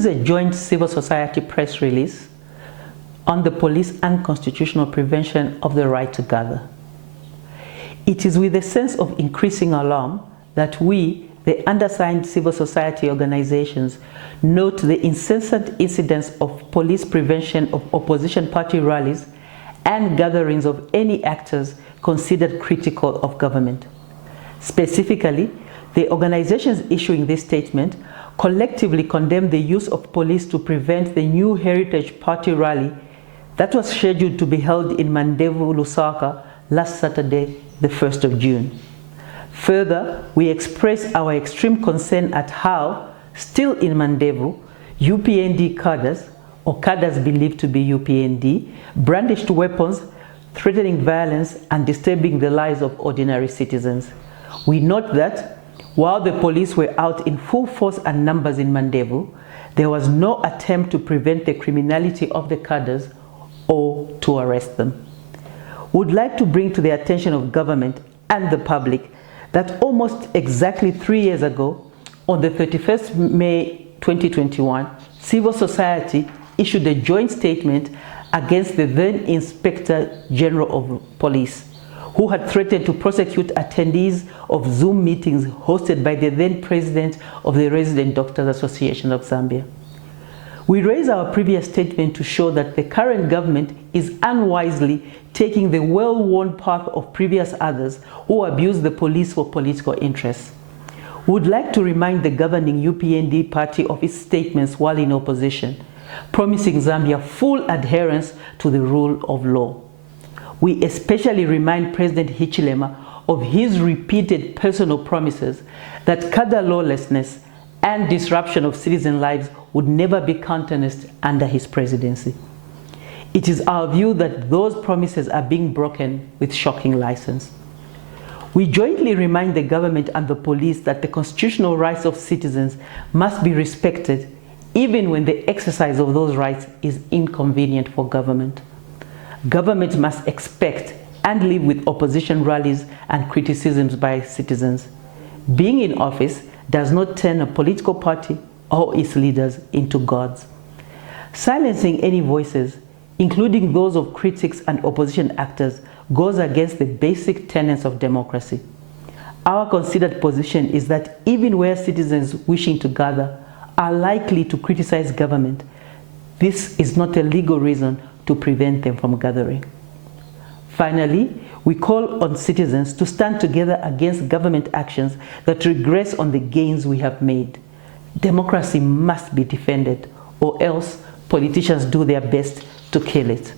This is a joint civil society press release on the police unconstitutional prevention of the right to gather. It is with a sense of increasing alarm that we, the undersigned civil society organizations, note the incessant incidents of police prevention of opposition party rallies and gatherings of any actors considered critical of government. Specifically, the organizations issuing this statement collectively condemn the use of police to prevent the new Heritage Party rally that was scheduled to be held in Mandevu, Lusaka last Saturday, the 1st of June. Further, we express our extreme concern at how, still in Mandevu, UPND cadres, or cadres believed to be UPND, brandished weapons, threatening violence and disturbing the lives of ordinary citizens. We note that while the police were out in full force and numbers in Mandevu, there was no attempt to prevent the criminality of the cadres or to arrest them. We would like to bring to the attention of government and the public that almost exactly 3 years ago, on the 31st May 2021, civil society issued a joint statement against the then Inspector General of Police, who had threatened to prosecute attendees of Zoom meetings hosted by the then President of the Resident Doctors Association of Zambia. We raise our previous statement to show that the current government is unwisely taking the well-worn path of previous others who abuse the police for political interests. We would like to remind the governing UPND party of its statements while in opposition, promising Zambia full adherence to the rule of law. We especially remind President Hichilema of his repeated personal promises that cadre lawlessness and disruption of citizen lives would never be countenanced under his presidency. It is our view that those promises are being broken with shocking license. We jointly remind the government and the police that the constitutional rights of citizens must be respected even when the exercise of those rights is inconvenient for government. Government must expect and live with opposition rallies and criticisms by citizens. Being in office does not turn a political party or its leaders into gods. Silencing any voices, including those of critics and opposition actors, goes against the basic tenets of democracy. Our considered position is that even where citizens wishing to gather are likely to criticize government, this is not a legal reason to prevent them from gathering. Finally, we call on citizens to stand together against government actions that regress on the gains we have made. Democracy must be defended, or else politicians do their best to kill it.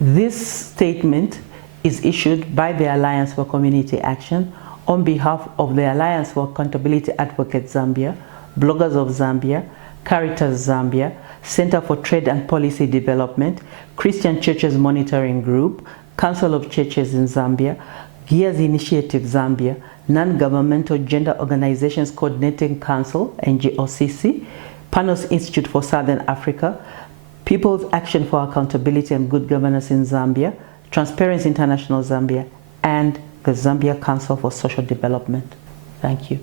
This statement is issued by the Alliance for Community Action on behalf of the Alliance for Accountability Advocates Zambia, Bloggers of Zambia, CARITAS Zambia, Center for Trade and Policy Development, Christian Churches Monitoring Group, Council of Churches in Zambia, Gears Initiative Zambia, Non-Governmental Gender Organizations Coordinating Council, NGOCC, PANOS Institute for Southern Africa, People's Action for Accountability and Good Governance in Zambia, Transparency International Zambia, and the Zambia Council for Social Development. Thank you.